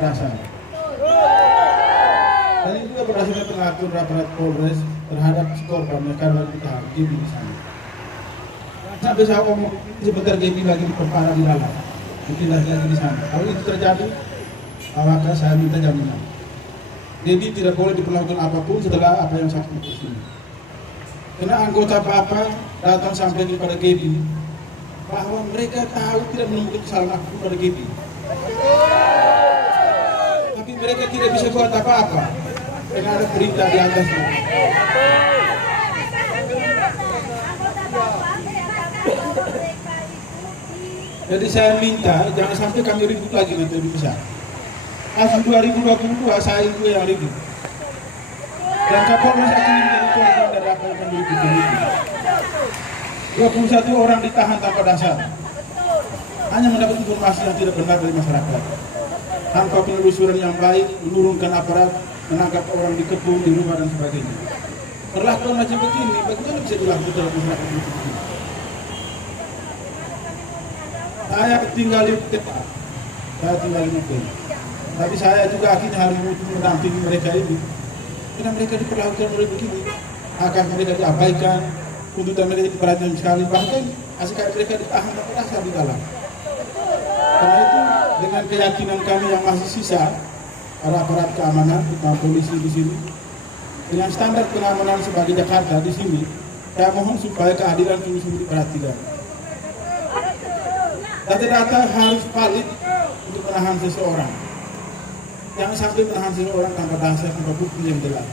dasar. Dan itu juga berdasarkan pengaturan aparat Polres terhadap si korban yang karena ditahan Gaby di sana. Sampai saya ngomong sebentar Gaby lagi diperparah di dalam, dipindah lagi di sana. Kalau itu terjadi, maka saya minta jaminan. Gaby tidak boleh diperlakukan apapun setelah apa yang saya putuskan. Karena anggota Bapak datang sampai kepada Gaby bahwa mereka tahu tidak menemukan kesalahan apapun pada Gaby. Tapi mereka tidak bisa buat apa-apa karena ada perintah di atasnya. Jadi saya minta jangan sampai kami ribut lagi nanti lebih besar. Asal 2022 saya itu yang ribut. Dan Kapolres akan menjadi korban dari apa yang kami ribut ini. 21 orang ditahan tanpa dasar. Hanya mendapat informasi yang tidak benar dari masyarakat. Tanpa penelusuran yang baik, menurunkan aparat, menangkap orang di kebun, di rumah dan sebagainya. Perlakuan macam begini, bagaimana bisa dilakukan dalam masyarakat begini? Saya tinggal di Tepat, saya tinggal di Nopel. Tapi saya juga akhirnya harus mendampingi mereka ini. Karena mereka diperlakukan oleh begini, hak mereka diabaikan, tuntutan mereka diperhatikan sekali, bahkan asalkan mereka ditahan tanpa dasar di dalam. Karena itu dengan keyakinan kami yang masih sisa, para aparat keamanan, terutama polisi di sini, dengan standar pengamanan sebagai Jakarta di sini, saya mohon supaya keadilan sungguh-sungguh diperhatikan. Data-data harus valid untuk menahan seseorang. Jangan sampai menahan seseorang tanpa dasar, tanpa bukti yang jelas.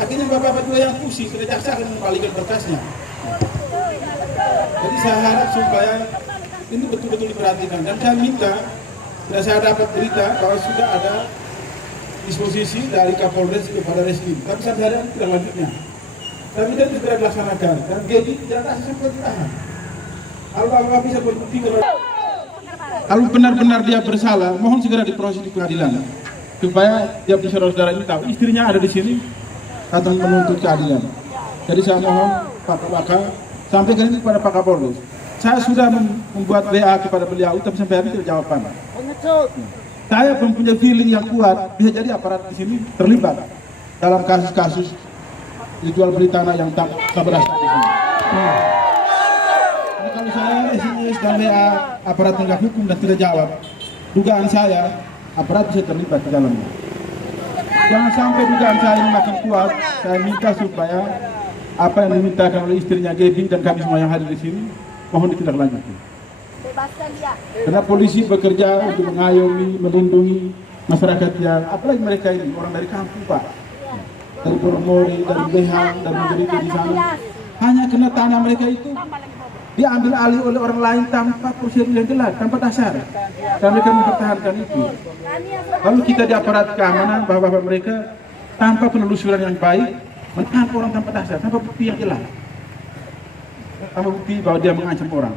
Akhirnya bapak-bapak juga yang pusing, sudah jaksa akan mengembalikan berkasnya. Jadi saya harap supaya ini betul-betul diperhatikan. Dan saya minta, sudah saya dapat berita bahwa sudah ada disposisi dari Kapolres kepada Reskrim. Tapi sampai hari ini tidak lanjutnya. Tapi itu segera dilaksanakan. Dan Gaby tidak ada sampai ditahan. Kalau bapak-bapak bisa berbuktikan, kalau benar-benar dia bersalah, mohon segera diproses di pengadilan. Supaya dia saudara-saudara ini tahu istrinya ada di sini atau menuntut keadilan. Jadi saya mohon Pak Kapolres sampaikan ini kepada Pak Kapolres. Saya sudah membuat WA kepada beliau, tapi sampai hari ini tidak jawaban. Saya mempunyai feeling yang kuat, bisa jadi aparat di sini terlibat dalam kasus-kasus jual beli tanah yang tak berdasar di sini. Jadi kalau saya SMS dan WA aparat penegak hukum dan tidak jawab, dugaan saya aparat bisa terlibat di dalamnya. Jangan sampai dugaan saya ini makin kuat. Saya minta supaya apa yang dimintakan oleh istrinya Gaby dan kami semua yang hadir di sini, mohon ditindaklanjuti. Karena polisi bekerja untuk mengayomi, melindungi masyarakat yang, apalagi mereka ini orang dari kampung Pak, dari Poromori, dari Behang, dari Menjerito di sana. Hanya kena tanah mereka itu diambil alih oleh orang lain tanpa prosedur yang jelas, tanpa dasar. Dan mereka mempertahankan itu. Lalu kita di aparat keamanan, bapak-bapak mereka tanpa penelusuran yang baik, menangkap orang tanpa dasar, tanpa bukti yang jelas. Tanpa bukti bahwa dia mengancam orang.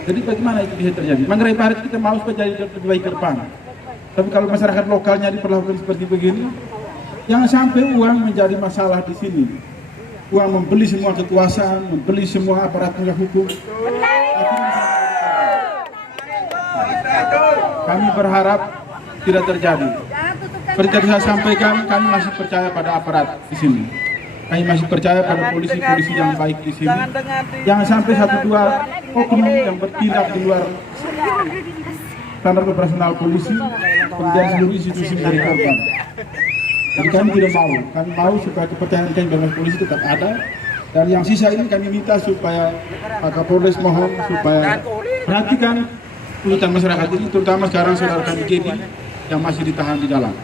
Jadi bagaimana itu bisa terjadi? Manggarai Barat kita mau supaya jadi lebih baik ke depan. Tapi kalau masyarakat lokalnya diperlakukan seperti begini, jangan sampai uang menjadi masalah di sini. Uang membeli semua kekuasaan, membeli semua aparat penegak hukum. Kami berharap tidak terjadi. Seperti tadi saya sampaikan, kami masih percaya pada aparat di sini. Kami masih percaya pada polisi-polisi yang baik di sini. Jangan sampai satu dua oknum yang bertindak di luar standar operasional polisi, kemudian seluruh institusi menjadi korban. Jadi kami tidak kami mau supaya kepercayaan kami dengan polisi tetap ada. Dan yang sisa ini kami minta supaya Pak Kapolres mohon supaya perhatikan tuntutan masyarakat ini, terutama sekarang saudara kami Gaby yang masih ditahan di dalam.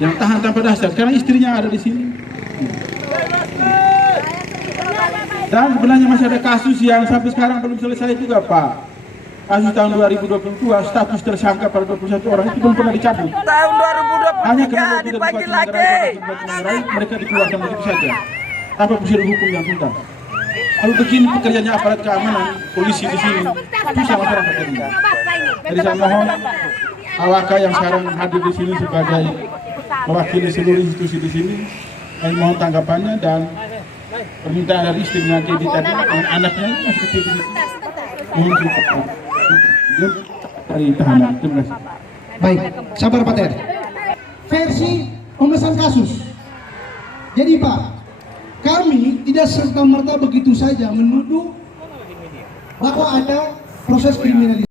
Yang tahan tanpa dasar, karena istrinya ada di sini. Dan sebenarnya masih ada kasus yang sampai sekarang belum selesai juga Pak. Kasus tahun 2022, status tersangka pada 21 orang itu belum pernah dicabut. Tahun 2023 hanya karena dipanggil lagi. Mereka dikeluarkan begitu saja, tanpa prosedur hukum yang tuntas. Lalu begini pekerjaannya aparat keamanan, polisi di sini, susah masyarakat ini. Jadi saya mohon awaka yang sekarang hadir di sini sebagai mewakili seluruh institusi di sini, saya mohon tanggapannya dan permintaan dari istrinya Gaby tadi, anaknya masih kecil di sini. Mohon support. dari tahanan. Terima kasih. Baik, sabar Pak Ter. Versi pemesan kasus. Jadi Pak, kami tidak serta-merta begitu saja menuduh bahwa ada proses kriminalisasi.